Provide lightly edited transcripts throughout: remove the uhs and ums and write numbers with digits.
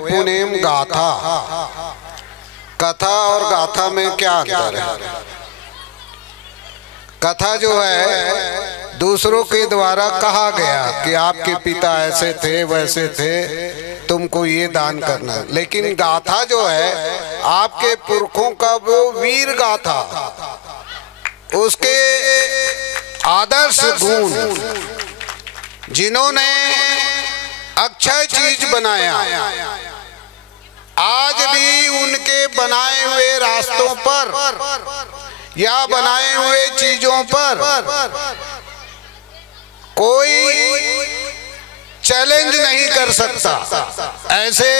पुनेम गाथा। कथा और गाथा में क्या अंतर है? कथा जो है दूसरों के द्वारा कहा गया कि आपके पिता ऐसे थे वैसे थे, तुमको ये दान करना। लेकिन गाथा जो है आपके पुरखों का वो वीर गाथा, उसके आदर्श गुण, जिन्होंने अक्षय चीज बनाया, आज भी उनके बनाए हुए रास्तों पर या बनाए हुए चीजों पर कोई चैलेंज नहीं कर सकता। ऐसे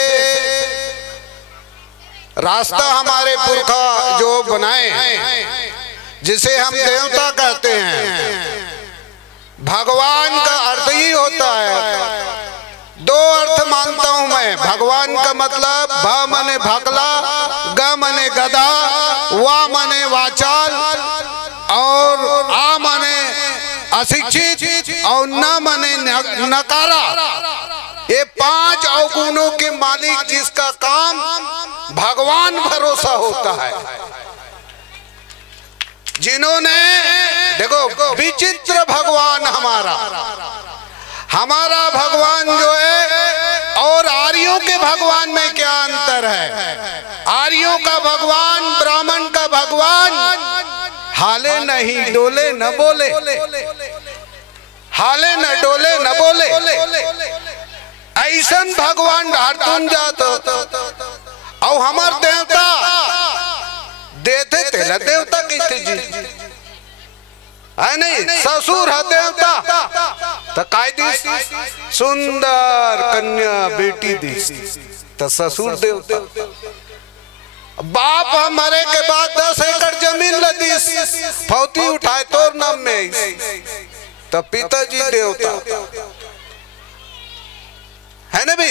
रास्ता हमारे पुरखा जो बनाए हैं, जिसे हम देवता कहते हैं। भगवान का अर्थ ही होता है, दो अर्थ मानता हूं मैं। भगवान का मतलब भ मने भगला, ग मने गदा, वा मने वाचाल और आ मने अशिक्षित और न मने नकारा। ये पांच अवगुणों के मालिक जिसका काम भगवान भरोसा होता है, जिन्होंने देखो विचित्र भगवान हमारा भगवान जो है और आर्यों के भगवान में क्या अंतर है? आर्यों का भगवान, ब्राह्मण का भगवान हाले नहीं डोले न बोले, हाले न डोले न बोले। ऐसन भगवान ढारतुन जातो। और हमार देवता देते तेला देवता कहते जी है नहीं, ससुर है देवता। तो काय दिस सुंदर कन्या बेटी दिस, तो ससुर देवता। बाप मरे के बाद 10 एकड़ जमीन लदीस, फौती उठाए तोर नाम में, तो पिताजी देवता है ना भी।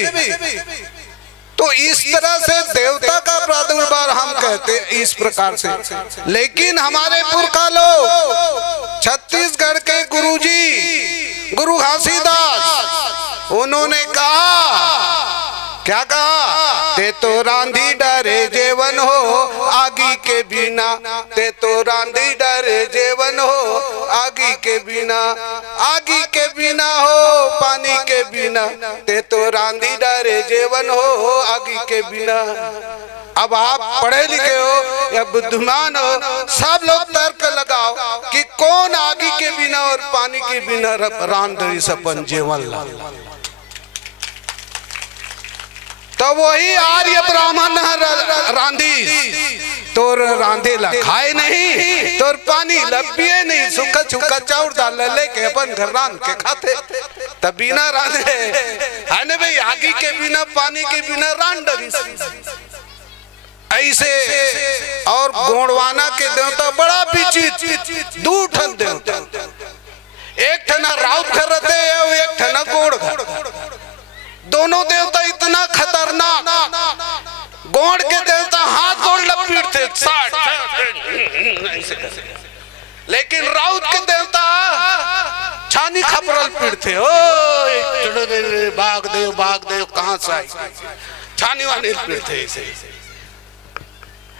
तो इस तरह से देवता का प्रादुर्भाव हम कहते हैं इस प्रकार से। लेकिन हमारे पुरखा लोग, छत्तीसगढ़ के गुरुजी गुरु घासीदास, उन्होंने कहा, क्या कहा? ते तो रांधी डरे जेवन हो आगी के बिना, ते तो रांधी डरे जेवन हो आगी के बिना, आगी के बिना हो पानी के बिना, ते तो रांधी डरे जेवन हो आगी के बिना। अब आप पढ़े लिखे हो या बुद्धिमान हो, सब लोग तर्क लगाओ कि कौन आगी के बिना और पानी के बिना रांधरी सपन जेवन ला। तो वही आर्य ब्राह्मण रांधी, तोर रांधे ला खाए नहीं, तोर पानी ला पिए नहीं, सूखा सूखा चाउर दाल लेके अपन घर रांध के खाते। तब बिना रांधे है ना भाई, आगी के बिना पानी के बिना रांधरी। ऐसे और गोंडवाना के देवता बड़ा विचित्र, दो ठन देवता, एक ठना राउत घर रहते और एक ठना गोड़ घर। दोनों देवता इतना खतरनाक, गोड़ के देवता हाथ गोड़ लपीटते, लेकिन राउत के देवता छानी खपरल पीटते। ओ भाग देव कहां से आई, छानी वाले पीटते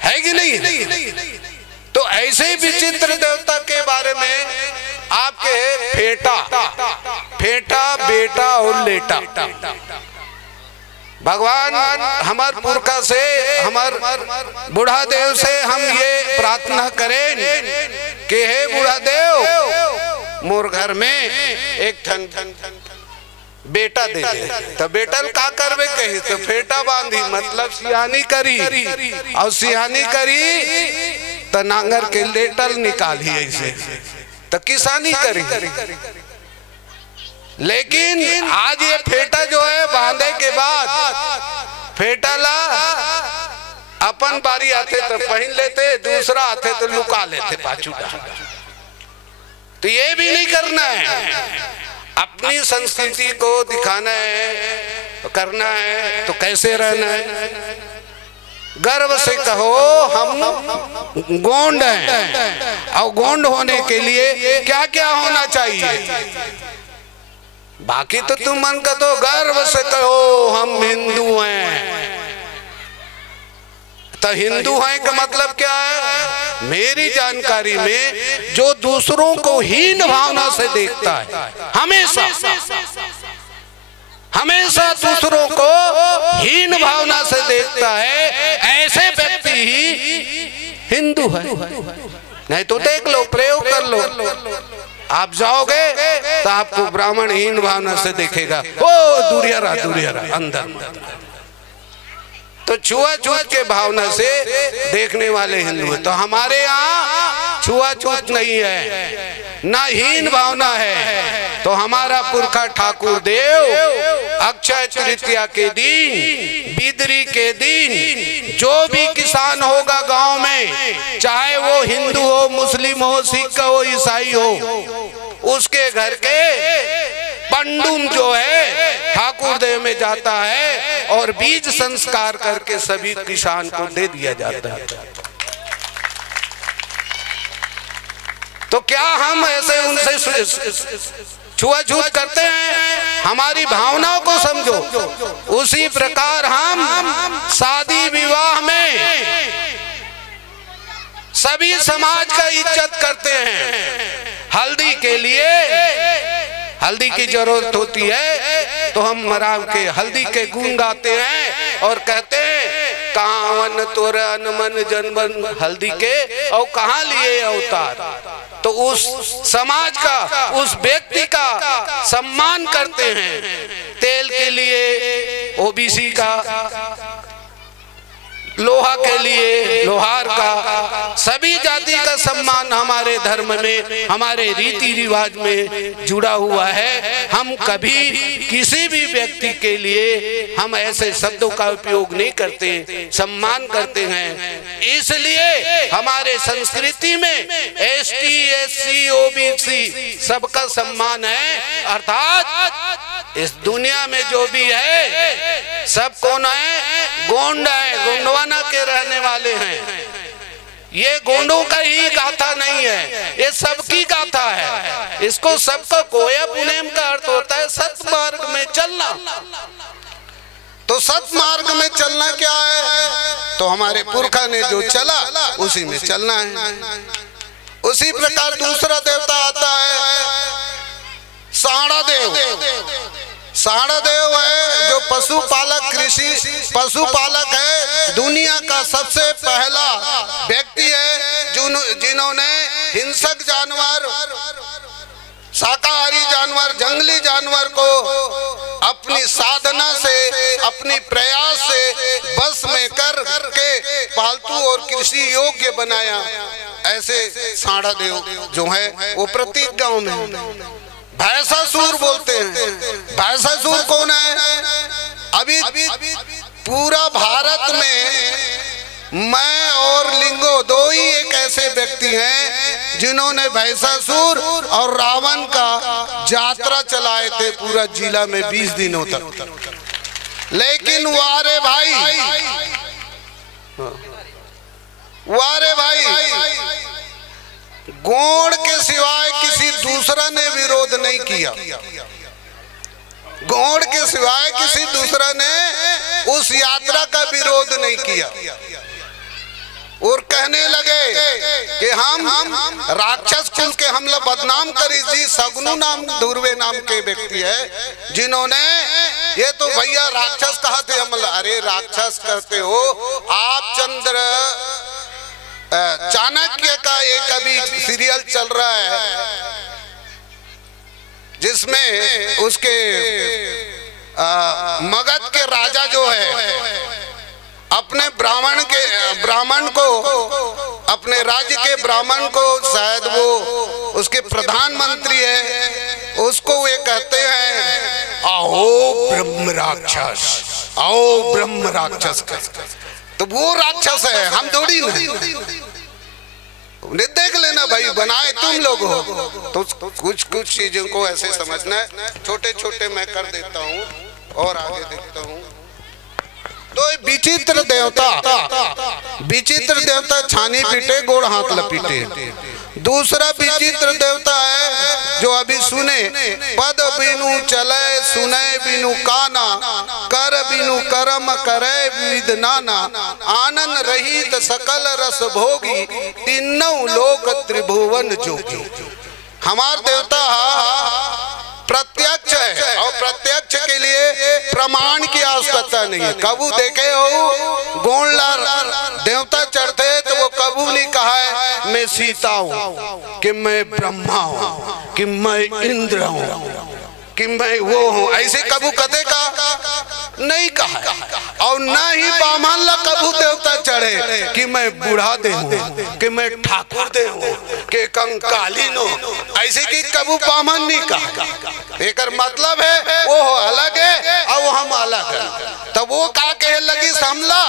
है कि नहीं? तो ऐसे ही विचित्र देवता के बारे में आपके फेटा, फेटा बेटा और लेटा। भगवान हमार पुरखा से, हमार बूढ़ा देव से हम ये प्रार्थना करें कि हे बूढ़ा देव, मोर घर में एक ठन बेटा दे दे। तो बेटल का करवे कही, तो फेटा बांधी मतलब सिहानी करी, और सिहानी करी तो नांगर के लेटल निकाली, ऐसे तो किसानी करी। लेकिन आज ये फेटा जो है बांधे के बाद, फेटा ला अपन बारी आते तो पहन लेते, दूसरा आते तो लुका लेते पाछू। तो ये भी नहीं करना है, अपनी संस्कृति को दिखाना है, करना है तो कैसे रहना है। गर्व से कहो हम गोंड हैं, और गोंड होने के लिए क्या क्या होना चाहिए? बाकी तो तुम मन का तो गर्व से कहो हम हिंदू हैं। तो हिंदू हैं का मतलब क्या है? मेरी जानकारी में जो दूसरों को हीन भावना से देखता है, हमेशा हमेशा दूसरों को हीन भावना से देखता है, ऐसे व्यक्ति ही हिंदू है। नहीं तो देख लो, प्रयोग कर लो, आप जाओगे तो आपको ब्राह्मण हीन भावना से देखेगा, ओ दूरिया रहा अंदर। तो छुआछूत के भावना से देखने वाले हिंदू है। तो हमारे यहाँ छुआछूत नहीं है, ना हीन भावना है। तो हमारा पुरखा ठाकुर देव अक्षय तृतीया के दिन, बिदरी के दिन, जो भी किसान होगा गांव में, चाहे वो हिंदू हो, मुस्लिम हो, सिख हो, ईसाई हो, उसके घर के पंडुम जो है ठाकुर देव में जाता है और बीज संस्कार करके सभी किसान को दे दिया जाता है। तो क्या हम ऐसे उनसे छुआछूत करते हैं? हमारी भावनाओं को समझो। उसी प्रकार हम शादी विवाह में सभी समाज का इज्जत करते हैं। हल्दी के लिए हल्दी की जरूरत होती है तो हम मराव के हल्दी के गुण गाते हैं और कहते हैं कावन तोर अनमन जनमन हल्दी के और कहाँ लिए अवतार। तो उस समाज का, उस व्यक्ति का सम्मान करते हैं। तेल के लिए ओबीसी का, लोहा के लिए लोहार का, सभी जाति का सम्मान हमारे धर्म में, हमारे रीति रिवाज में जुड़ा हुआ है। हम कभी किसी भी व्यक्ति के लिए हम ऐसे शब्दों का उपयोग नहीं करते, सम्मान करते हैं। इसलिए हमारे संस्कृति में एसटी, एससी, ओबीसी सबका सम्मान है। अर्थात इस दुनिया में जो भी है सब कौन है? गोंड है, गोंडवाना के रहने वाले हैं। ये गोंडों का ही गाथा नहीं है, ये सबकी गाथा है। इसको सबका कोया पुनेम का अर्थ होता है सत मार्ग में चलना। तो सत मार्ग में चलना क्या है? तो हमारे पुरखा ने जो चला उसी में चलना है। उसी प्रकार दूसरा देवता आता है सहाड़ा देव। सहाड़ा देव है जो पशुपालक, कृषि पशुपालक है। दुनिया का सबसे पहला व्यक्ति है जिन्होंने हिंसक जानवर, शाकाहारी जानवर, जंगली जानवर को अपनी साधना से, अपनी प्रयास से बस में करके पालतू और कृषि योग्य बनाया। ऐसे सहाड़ा देव जो है वो प्रत्येक गांव में भैंसासुर बोलते हैं। भैंसासुर कौन है? अभी पूरा भारत में मैं और लिंगो दो ही एक ऐसे व्यक्ति हैं जिन्होंने भैंसासुर और रावण का यात्रा चलाए थे पूरा जिला में 20 दिनों तक। लेकिन वारे भाई गोंड के सिवाय किसी दूसरा ने विरोध नहीं किया। गोंड के सिवाय किसी दूसरा ने उस यात्रा का विरोध नहीं किया और कहने लगे कि हम राक्षस कुल के हम लोग बदनाम करी। जी सगुनु नाम, धुर्वे नाम के व्यक्ति है जिन्होंने ये तो भैया राक्षस कहा थे। हम अरे राक्षस कहते हो आप? चंद्र चाणक्य का एक अभी सीरियल चल रहा है जिसमें उसके मगध के राजा जो है अपने ब्राह्मण को अपने राज्य के ब्राह्मण को, शायद वो उसके प्रधानमंत्री है, उसको वे कहते हैं आओ ब्रह्म राक्षस, आओ ब्रह्म राक्षस। तो वो राक्षस है, हम थोड़ी नहीं। देख लेना भाई, बनाए तुम लोग हो। तो कुछ चीजों को ऐसे समझना है। छोटे छोटे मैं कर देता हूँ और आगे देखता हूँ। तो विचित्र देवता छानी पीटे गोड़ हाथ लपीटे। दूसरा विचित्र देवता है जो अभी सुने, पद बिनु चले सुने बिनु काना, कर बिनु कर्म करे विद नाना, आनंद रहित सकल रस भोगी, तीनों लोक त्रिभुवन जोगी। हमार देवता प्रत्यक्ष है और प्रत्यक्ष के लिए प्रमाण की आवश्यकता नहीं है। कबू देखे हो गोंडलार देवता चढ़ते तो वो कबू नहीं कहा है मैं सीता हूँ, कि मैं ब्रह्मा हूँ, कि मैं इंद्र हूँ, कि मैं वो हूँ, ऐसे कबू कदे का नहीं कहा। और न ही बामन ला कबू देवता चढ़े कि मैं बूढ़ा दे हूँ, कि मैं ठाकुर दे हूँ, कि कंकालीन हूँ, ऐसे की कबू बामन नहीं कहा। एक मतलब है वो अलग है और हम अलग है। तब वो का कहे लगी समला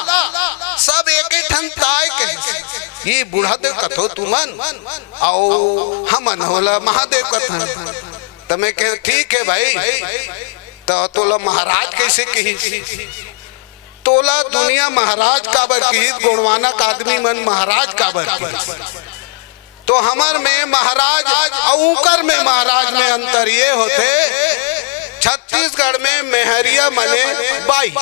सब एक ही ठन ताय कहे, ये बूढ़ा देव कथो तुमन और हमन होला महादेव कथन। तो मैं कह ठीक है भाई, तो तोला महाराज कैसे कही? तोला दुनिया महाराज काबर की, गुणवाना का आदमी मन महाराज काबर की। तो हमार में महाराज और ऊकर में महाराज में अंतर ये होते, छत्तीसगढ़ में मेहरिया मने बाई,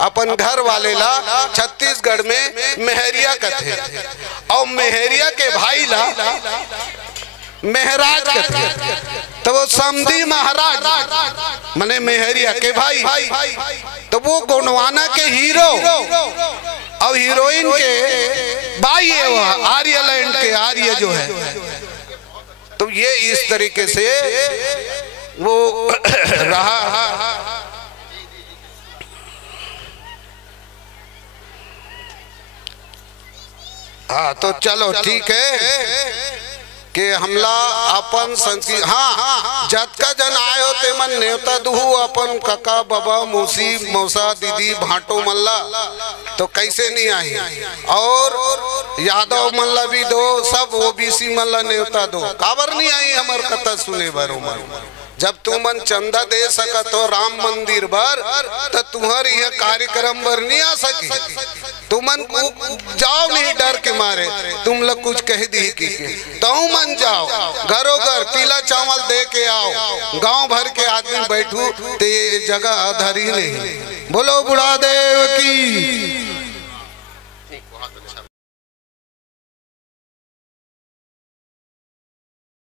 अपन घर वाले ला छत्तीसगढ़ में मेहरिया कथे, और मेहरिया के भाई ला मेहराज कहते। तो वो समधी महाराज मने मेहरिया के भाई, तो वो गोंडवाना के हीरो और हीरोइन के भाई है, वो आर्यलैंड के आर्य जो है। तो ये इस तरीके से वो रहा। हाँ तो चलो ठीक है कि हमला अपन संस्कृति। हाँ जतका जन आए होते मन नेवता दुहू अपन काका बाबा मौसी मौसा दीदी भाटो मल्ला, तो कैसे नहीं आई। और यादव मल्ला भी दो, सब ओबीसी मल्ला नेवता दो, काबर नहीं आई हमार कथा सुने भरो मन। जब तुमन चंदा दे सकत हो राम मंदिर भर, तो तुम्हारे यह कार्यक्रम भर नहीं आ सकी। तुमन जाओ नहीं डर के मारे, तुम लोग कुछ कह दी की तो मन जाओ घरों घर पीला चावल दे के आओ, गांव भर के आदमी बैठू तो ये जगह धरी नहीं। बोलो बुढ़ा देव की।